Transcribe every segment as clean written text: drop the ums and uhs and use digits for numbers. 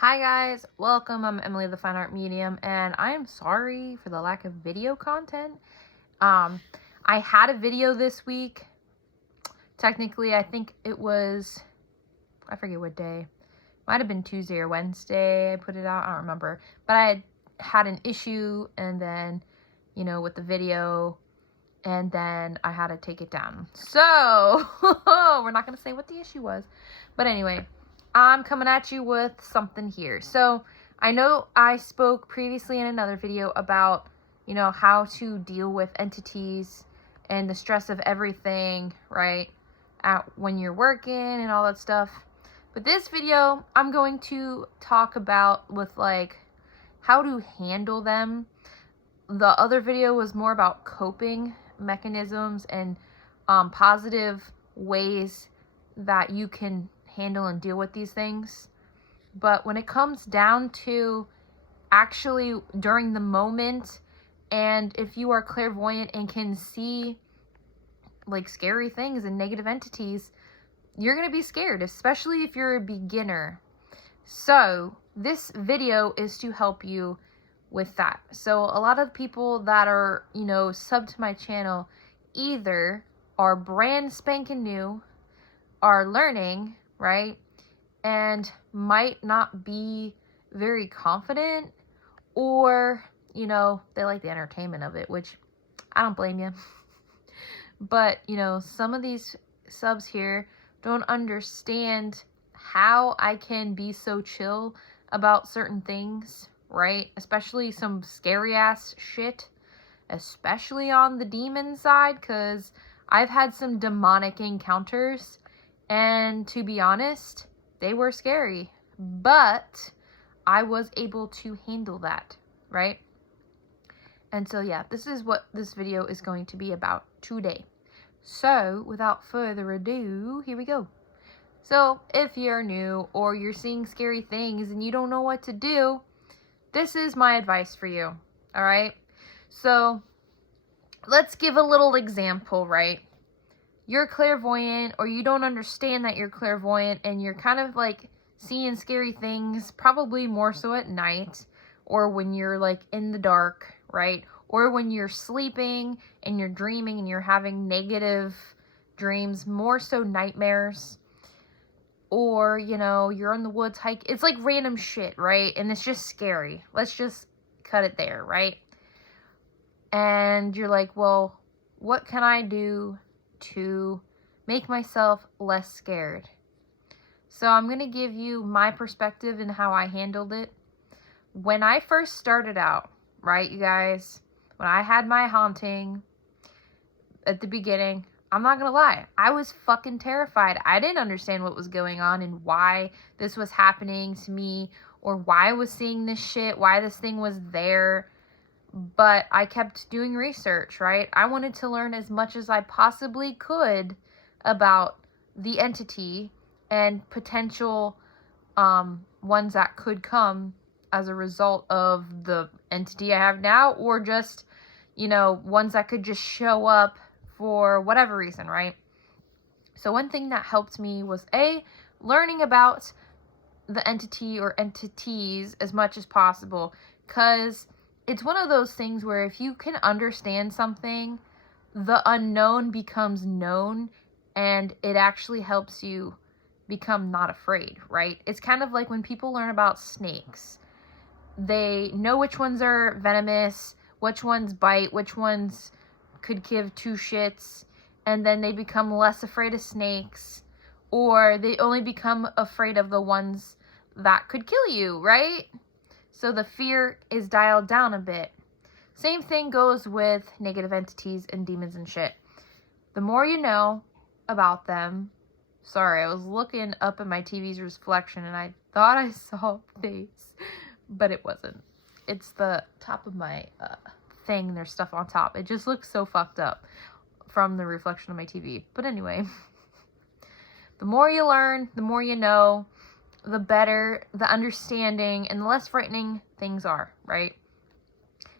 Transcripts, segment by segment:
Hi guys, welcome. I'm Emily the Fine Art Medium, and I am sorry for the lack of video content. I had a video this week. Technically, I think it was, I forget what day. Might have been Tuesday or Wednesday I put it out. I don't remember. But I had an issue, and then, with the video, and then I had to take it down. So, we're not going to say what the issue was. But anyway, I'm coming at you with something here. So, I know I spoke previously in another video about, how to deal with entities and the stress of everything, right? When you're working and all that stuff. But this video, I'm going to talk about with how to handle them. The other video was more about coping mechanisms and positive ways that you can handle and deal with these things. But when it comes down to actually during the moment, and if you are clairvoyant and can see scary things and negative entities, you're going to be scared, especially if you're a beginner. So this video is to help you with that. So a lot of people that are, sub to my channel either are brand spanking new, are learning, right? And might not be very confident, or, they like the entertainment of it, which I don't blame you. But, some of these subs here don't understand how I can be so chill about certain things, right? Especially some scary ass shit, especially on the demon side, because I've had some demonic encounters, and to be honest, they were scary, but I was able to handle that, right? And so yeah, this is what this video is going to be about today. So without further ado, here we go. So if you're new or you're seeing scary things and you don't know what to do, this is my advice for you, all right? So let's give a little example, right? You're clairvoyant, or you don't understand that you're clairvoyant, and you're kind of seeing scary things, probably more so at night, or when you're in the dark, right? Or when you're sleeping and you're dreaming and you're having negative dreams, more so nightmares. Or, you're in the woods hike. It's random shit, right? And it's just scary. Let's just cut it there, right? And you're like, well, what can I do to make myself less scared? So I'm going to give you my perspective and how I handled it. When I first started out, right, you guys, when I had my haunting at the beginning, I'm not going to lie, I was fucking terrified. I didn't understand what was going on and why this was happening to me, or why I was seeing this shit, why this thing was there. But I kept doing research, right? I wanted to learn as much as I possibly could about the entity and potential ones that could come as a result of the entity I have now, or just, ones that could just show up for whatever reason, right? So one thing that helped me was learning about the entity or entities as much as possible, because it's one of those things where if you can understand something, the unknown becomes known, and it actually helps you become not afraid, right? It's kind of like when people learn about snakes. They know which ones are venomous, which ones bite, which ones could give two shits, and then they become less afraid of snakes, or they only become afraid of the ones that could kill you, right? So the fear is dialed down a bit. Same thing goes with negative entities and demons and shit. The more you know about them... Sorry, I was looking up at my TV's reflection and I thought I saw a face, but it wasn't. It's the top of my thing. There's stuff on top. It just looks so fucked up from the reflection of my TV. But anyway, the more you learn, the more you know, the better the understanding and the less frightening things are, right?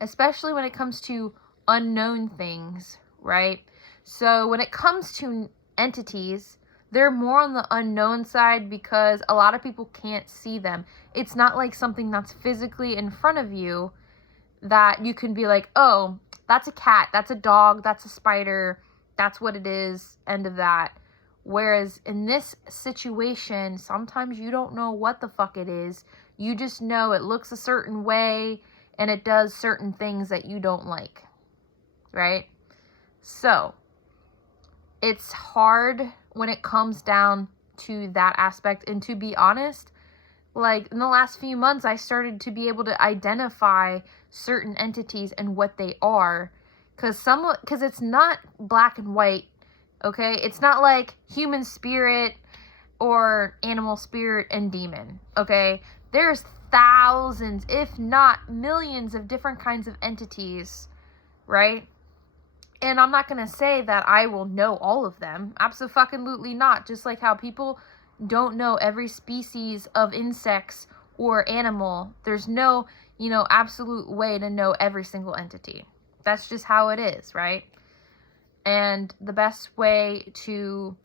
Especially when it comes to unknown things, right? So when it comes to entities, they're more on the unknown side because a lot of people can't see them. It's not like something that's physically in front of you that you can be like, oh, that's a cat, that's a dog, that's a spider, that's what it is, end of that. Whereas in this situation, sometimes you don't know what the fuck it is. You just know it looks a certain way and it does certain things that you don't like, right? So, it's hard when it comes down to that aspect. And to be honest, like in the last few months, I started to be able to identify certain entities and what they are. Because it's not black and white, okay? It's not like human spirit or animal spirit and demon, okay? There's thousands, if not millions, of different kinds of entities, right? And I'm not going to say that I will know all of them. Absolutely not. Just like how people don't know every species of insects or animal. There's no, absolute way to know every single entity. That's just how it is, right? And the best way to,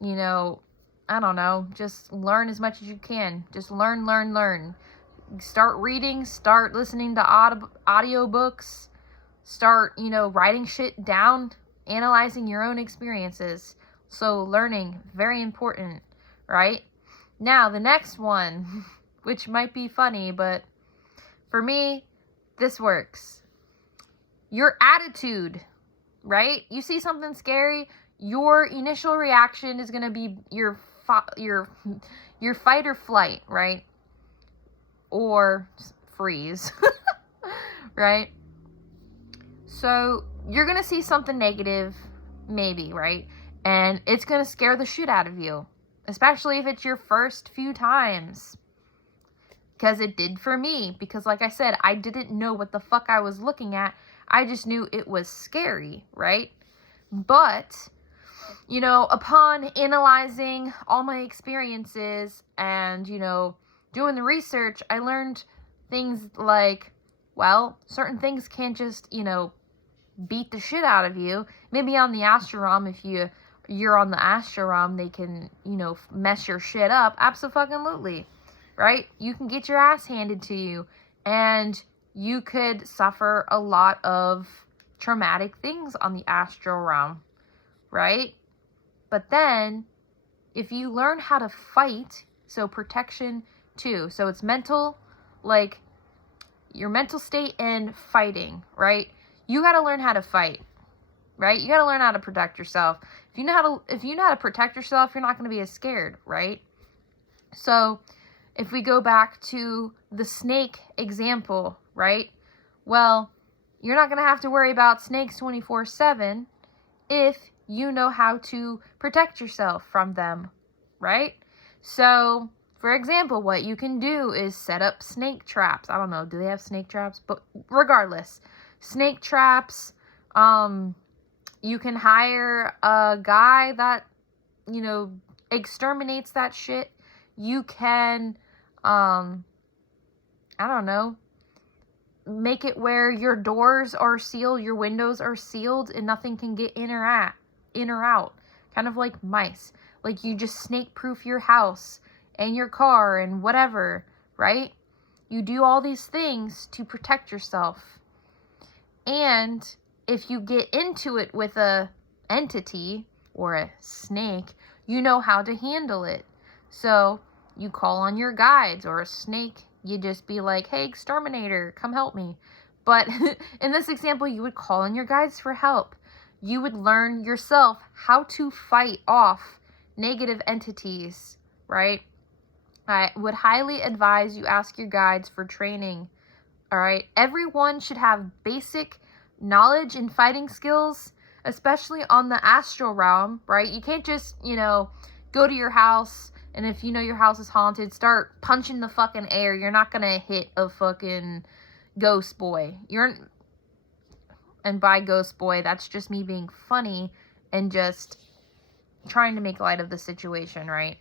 I don't know, just learn as much as you can. Just learn. Start reading, start listening to audiobooks. Start, writing shit down, analyzing your own experiences. So learning, very important, right? Now, the next one, which might be funny, but for me, this works. Your attitude, right? You see something scary, your initial reaction is going to be your fight or flight, right? Or freeze, right? So, you're going to see something negative, maybe, right? And it's going to scare the shit out of you. Especially if it's your first few times. Because it did for me. Because like I said, I didn't know what the fuck I was looking at. I just knew it was scary, right? But, upon analyzing all my experiences and, doing the research, I learned things like, well, certain things can't just, beat the shit out of you. Maybe on the astral realm, if you're on the astral realm, they can, mess your shit up. Absolutely. Right? You can get your ass handed to you. And you could suffer a lot of traumatic things on the astral realm. Right? But then, if you learn how to fight, so protection too. So it's mental, like your mental state and fighting, right? You got to learn how to fight, right? You got to learn how to protect yourself. If you know how to protect yourself, you're not going to be as scared, right? So, if we go back to the snake example, right? Well, you're not going to have to worry about snakes 24/7 if you know how to protect yourself from them, right? So, for example, what you can do is set up snake traps. I don't know, do they have snake traps? But regardless, snake traps. You can hire a guy that, exterminates that shit. You can, I don't know, make it where your doors are sealed, your windows are sealed, and nothing can get in or out. Kind of like mice. Like you just snake-proof your house and your car and whatever, right? You do all these things to protect yourself. And if you get into it with a entity or a snake, you know how to handle it. So you call on your guides, or a snake, you just be like, hey, exterminator, come help me. But in this example, you would call on your guides for help. You would learn yourself how to fight off negative entities, right? I would highly advise you ask your guides for training. All right, everyone should have basic knowledge and fighting skills, especially on the astral realm, right? You can't just, go to your house and if your house is haunted, start punching the fucking air. You're not gonna hit a fucking ghost boy. And by ghost boy, that's just me being funny and just trying to make light of the situation, right?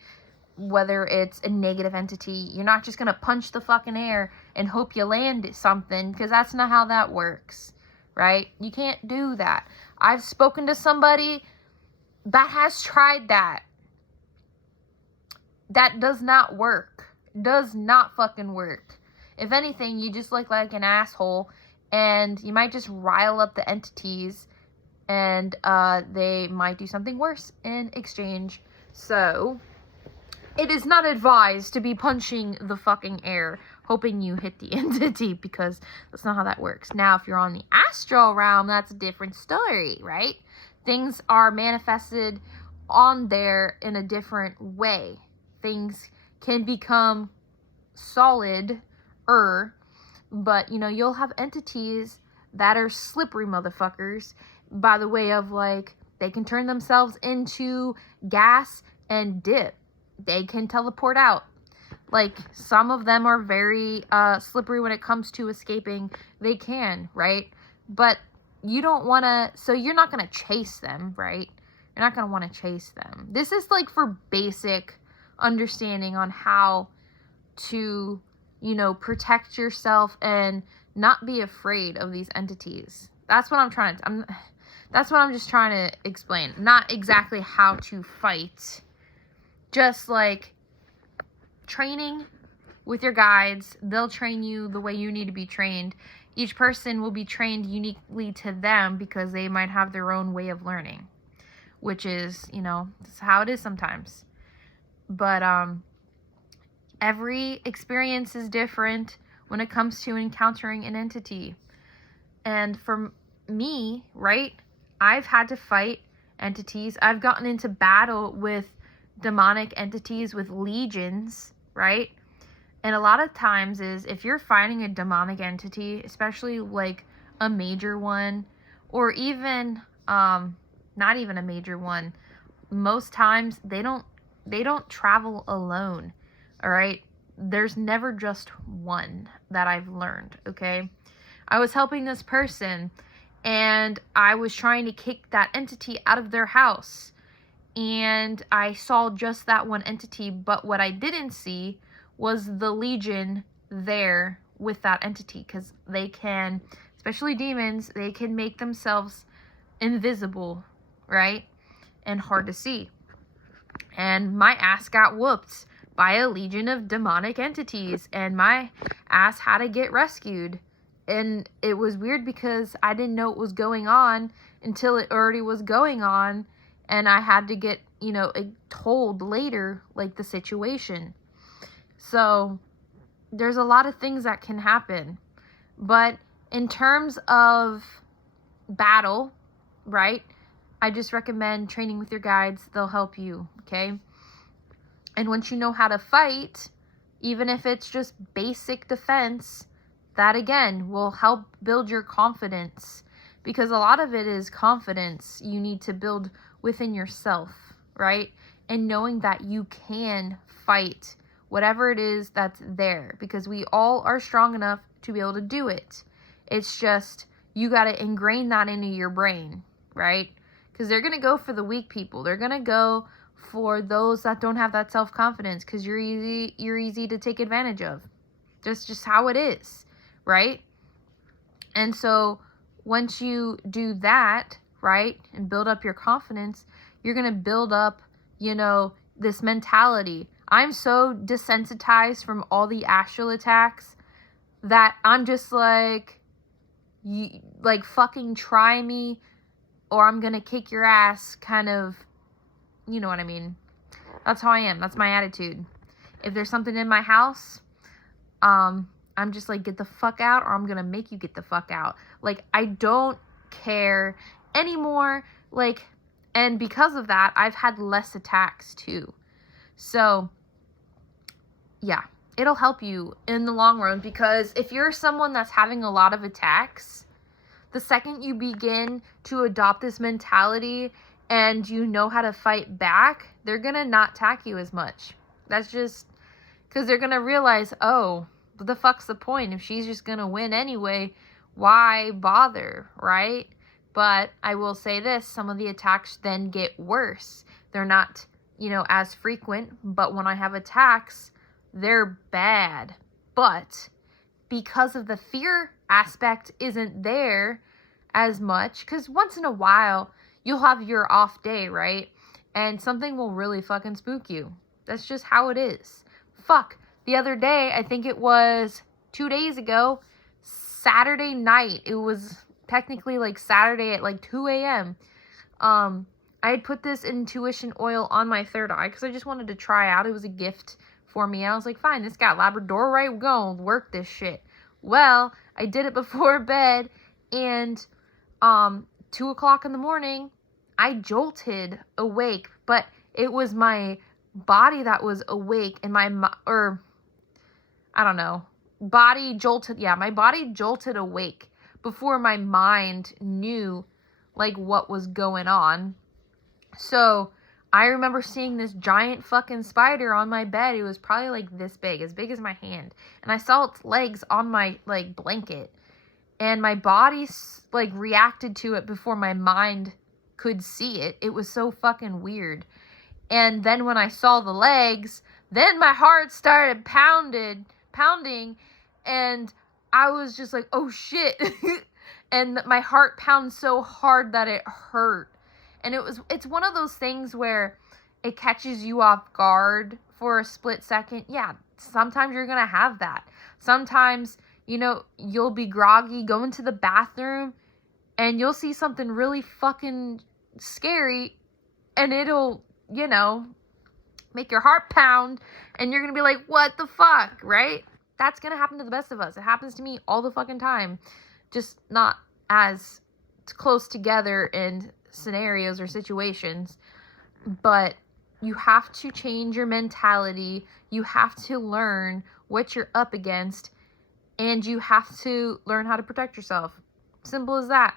Whether it's a negative entity, you're not just going to punch the fucking air and hope you land something, because that's not how that works, right? You can't do that. I've spoken to somebody that has tried that, that does not work. Does not fucking work. If anything, you just look like an asshole, and you might just rile up the entities, and they might do something worse in exchange. So, it is not advised to be punching the fucking air, hoping you hit the entity, because that's not how that works. Now, if you're on the astral realm, that's a different story, right? Things are manifested on there in a different way. Things can become solid, but, you know, you'll have entities that are slippery motherfuckers by the way of, like, they can turn themselves into gas and dip. They can teleport out. Like, some of them are very slippery when it comes to escaping. They can, right? But you don't want to, so you're not going to chase them, right? You're not going to want to chase them. This is, like, for basic understanding on how to, you know, protect yourself and not be afraid of these entities. That's what I'm trying to, that's what I'm just trying to explain. Not exactly how to fight. Just, like, training with your guides. They'll train you the way you need to be trained. Each person will be trained uniquely to them because they might have their own way of learning, which is, you know, that's how it is sometimes. But every experience is different when it comes to encountering an entity. And for me, right, I've had to fight entities. I've gotten into battle with demonic entities, with legions, right? And a lot of times is, if you're fighting a demonic entity, especially like a major one, or even not even a major one, most times they don't travel alone. All right, there's never just one, that I've learned. Okay, I was helping this person and I was trying to kick that entity out of their house, and I saw just that one entity, but what I didn't see was the legion there with that entity, because they can, especially demons, they can make themselves invisible, right? And hard to see. And my ass got whooped by a legion of demonic entities, and my ass had to get rescued. And it was weird because I didn't know what was going on until it already was going on, and I had to get, you know, told later, like, the situation. So there's a lot of things that can happen. But in terms of battle, right, I just recommend training with your guides. They'll help you, okay? And once you know how to fight, even if it's just basic defense, that again will help build your confidence, because a lot of it is confidence you need to build within yourself, right? And knowing that you can fight whatever it is that's there, because we all are strong enough to be able to do it. It's just, you got to ingrain that into your brain, right? Because they're going to go for the weak people. They're going to go for those that don't have that self-confidence, because you're easy to take advantage of. That's just how it is, right? And so once you do that, right, and build up your confidence, you're going to build up, you know, this mentality. I'm so desensitized from all the astral attacks that I'm just like, fucking try me or I'm going to kick your ass, kind of, you know what I mean? That's how I am. That's my attitude. If there's something in my house, I'm just like, get the fuck out, or I'm going to make you get the fuck out. Like, I don't care anymore. Like, and because of that, I've had less attacks too. So, yeah, it'll help you in the long run, because if you're someone that's having a lot of attacks, the second you begin to adopt this mentality and you know how to fight back, they're going to not attack you as much. That's just because they're going to realize, oh, what the fuck's the point? If she's just going to win anyway, why bother, right? But I will say this, some of the attacks then get worse. They're not, you know, as frequent, but when I have attacks, they're bad. But because of the fear aspect isn't there as much, because once in a while, you'll have your off day, right? And something will really fucking spook you. That's just how it is. Fuck. The other day, I think it was 2 days ago, Saturday night. It was technically like Saturday at like 2 a.m. I had put this intuition oil on my third eye because I just wanted to try out. It was a gift for me. I was like, fine, this got Labradorite. We're going to work this shit. Well, I did it before bed, and 2 o'clock in the morning, I jolted awake, but it was my body that was awake, and my body jolted. Yeah, my body jolted awake before my mind knew like what was going on. So I remember seeing this giant fucking spider on my bed. It was probably like this big, as big as my hand, and I saw its legs on my like blanket, and my body like reacted to it before my mind could see it. It was so fucking weird. And then when I saw the legs, then my heart started pounding, and I was just like, oh shit. And my heart pounds so hard that it hurt. And it's one of those things where it catches you off guard for a split second. Yeah, sometimes you're going to have that. Sometimes, you'll be groggy, go into the bathroom, and you'll see something really fucking scary, and it'll, make your heart pound, and you're going to be like, what the fuck, right? That's going to happen to the best of us. It happens to me all the fucking time. Just not as close together in scenarios or situations. But you have to change your mentality. You have to learn what you're up against. And you have to learn how to protect yourself. Simple as that.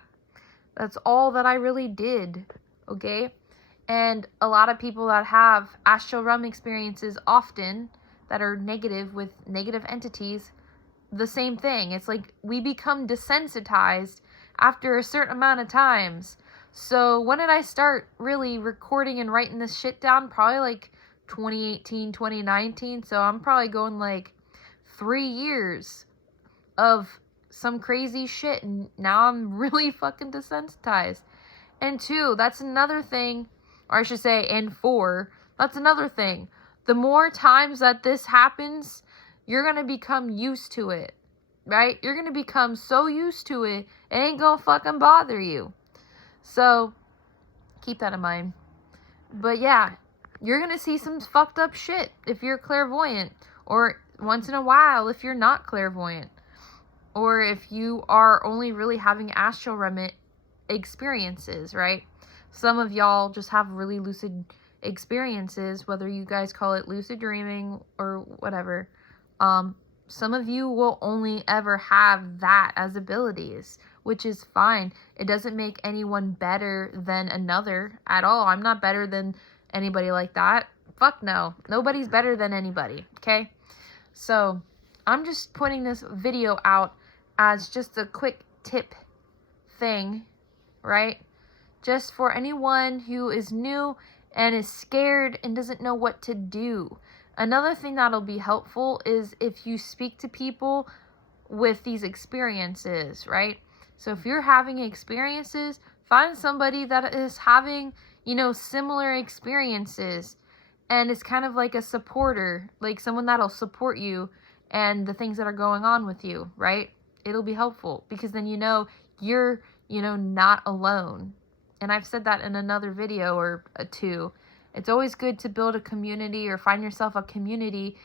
That's all that I really did. Okay? And a lot of people that have astral realm experiences often that are negative with negative entities, the same thing. It's like we become desensitized after a certain amount of times. So when did I start really recording and writing this shit down? Probably like 2018, 2019. So I'm probably going like 3 years of some crazy shit. And now I'm really fucking desensitized. And 2, that's another thing. Or I should say, and 4, that's another thing. The more times that this happens, you're going to become used to it, right? You're going to become so used to it, it ain't going to fucking bother you. So, keep that in mind. But yeah, you're going to see some fucked up shit if you're clairvoyant. Or once in a while if you're not clairvoyant. Or if you are only really having astral realm experiences, right? Some of y'all just have really lucid experiences, whether you guys call it lucid dreaming or whatever. Some of you will only ever have that as abilities, which is fine. It doesn't make anyone better than another at all. I'm not better than anybody like that. Fuck no. Nobody's better than anybody, okay? So, I'm just putting this video out as just a quick tip thing, right? Just for anyone who is new and is scared and doesn't know what to do. Another thing that'll be helpful is if you speak to people with these experiences, right? So if you're having experiences, find somebody that is having, similar experiences. And it's kind of like a supporter, like someone that'll support you and the things that are going on with you, right? It'll be helpful because then you're, not alone. And I've said that in another video or 2. It's always good to build a community or find yourself a community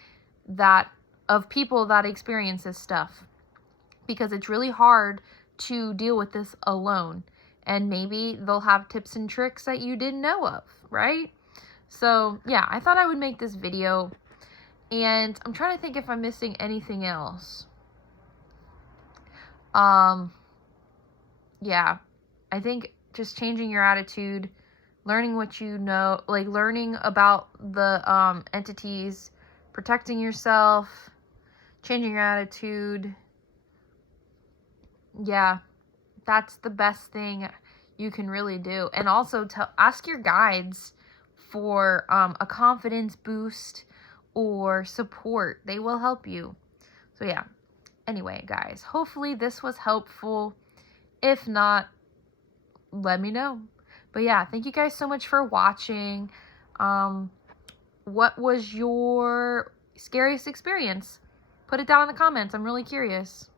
of people that experience this stuff. Because it's really hard to deal with this alone. And maybe they'll have tips and tricks that you didn't know of, right? So, yeah, I thought I would make this video. And I'm trying to think if I'm missing anything else. Yeah, I think just changing your attitude, learning what you know, like learning about the entities, protecting yourself, changing your attitude. Yeah, that's the best thing you can really do. And also ask your guides for a confidence boost or support. They will help you. So yeah, anyway, guys, hopefully this was helpful. If not, let me know. But yeah, thank you guys so much for watching. what was your scariest experience? Put it down in the comments. I'm really curious.